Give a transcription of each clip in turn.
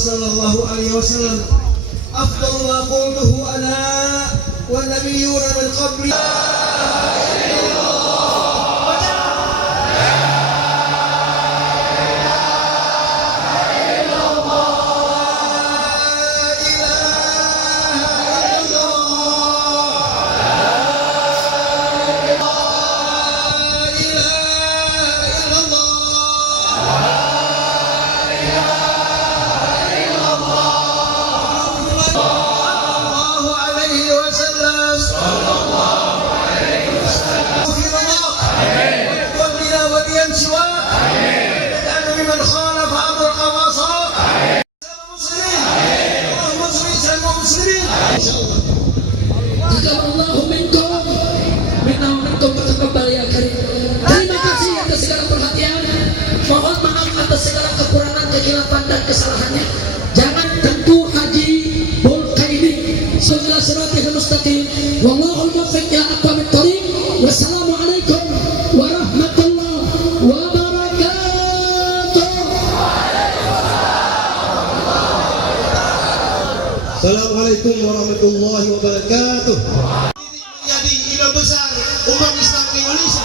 sallallahu alaihi wasallam afdal ma qultuhu ana wa nabiyyuna min qabli Terima kasih atas segala perhatian. Mohon maaf atas segala kekurangan, kekhilafan dan kesalahannya. Jangan tentu Haji Bulkaini segala siratal mustaqim. Wallahul muwaffiq ila aqwamit thoriq. Wassalamualaikum warahmatullahi wabarakatuh. Assalamualaikum warahmatullahi wabarakatuh. Jadi imam besar umat Islam Indonesia.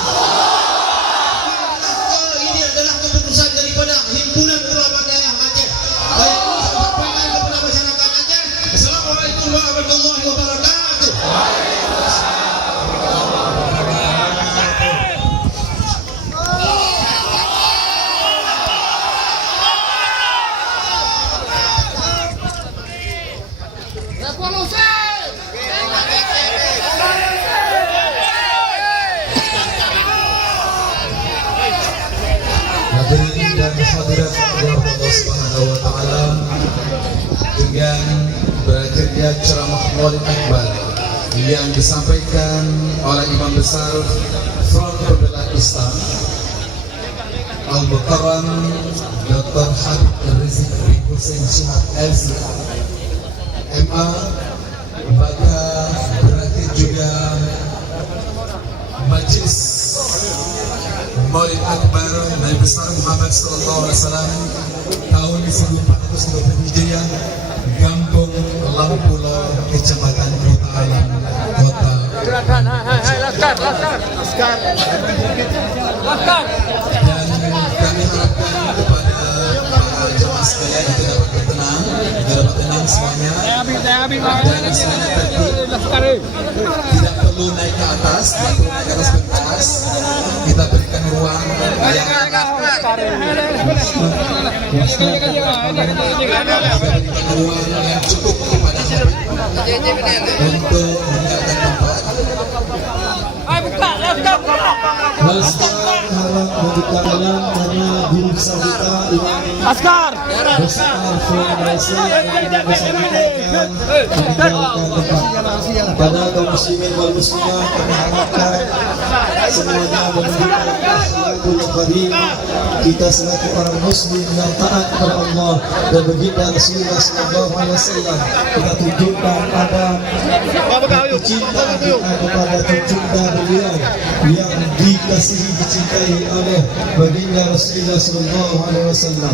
Ini adalah keputusan daripada himpunan ulama daerah Aceh. Saya sampaikan kepada masyarakat Aceh. Assalamualaikum warahmatullahi wabarakatuh. Hadirin dan hadirat Allah Subhanahu wa taala, dengan berakhirnya ceramah Maulid Akbar yang disampaikan oleh Imam Besar Front Pembela Islam Al-Mukarram Dr. Habib Rizik bin Hussein Syihab LC MA, maka berakhir juga majelis Maulid Akbar Nabi besar Muhammad sallallahu alaihi wasallam tahun 1420 Hijriah, Kampung Lampulo, Kecamatan Kota Alam, Kota. Dan kami harapkan kepada para jemaah sekalian itu dapat bertenang, semuanya. Dan semuanya tertib, tidak perlu naik ke atas, pentas. Kita berikan ruang yang cukup kepada untuk meninggalkan tempat. Laskar harap membuka jalan karena guru besar kita Imam Askar pada kaum muslimin wal muslimah, kami harapkan semuanya menunjukkan akhlakul karim. Kita selaku orang muslim yang taat kepada Allah dan baginda Rasulullah sallallahu alaihi wasallam, kita tunjukkan pada cinta kita kepada junjungan beliau yang dikasihi, dicintai oleh baginda Rasulullah sallallahu alaihi wasallam.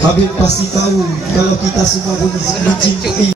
Habib pasti tahu kalau kita semua mencintai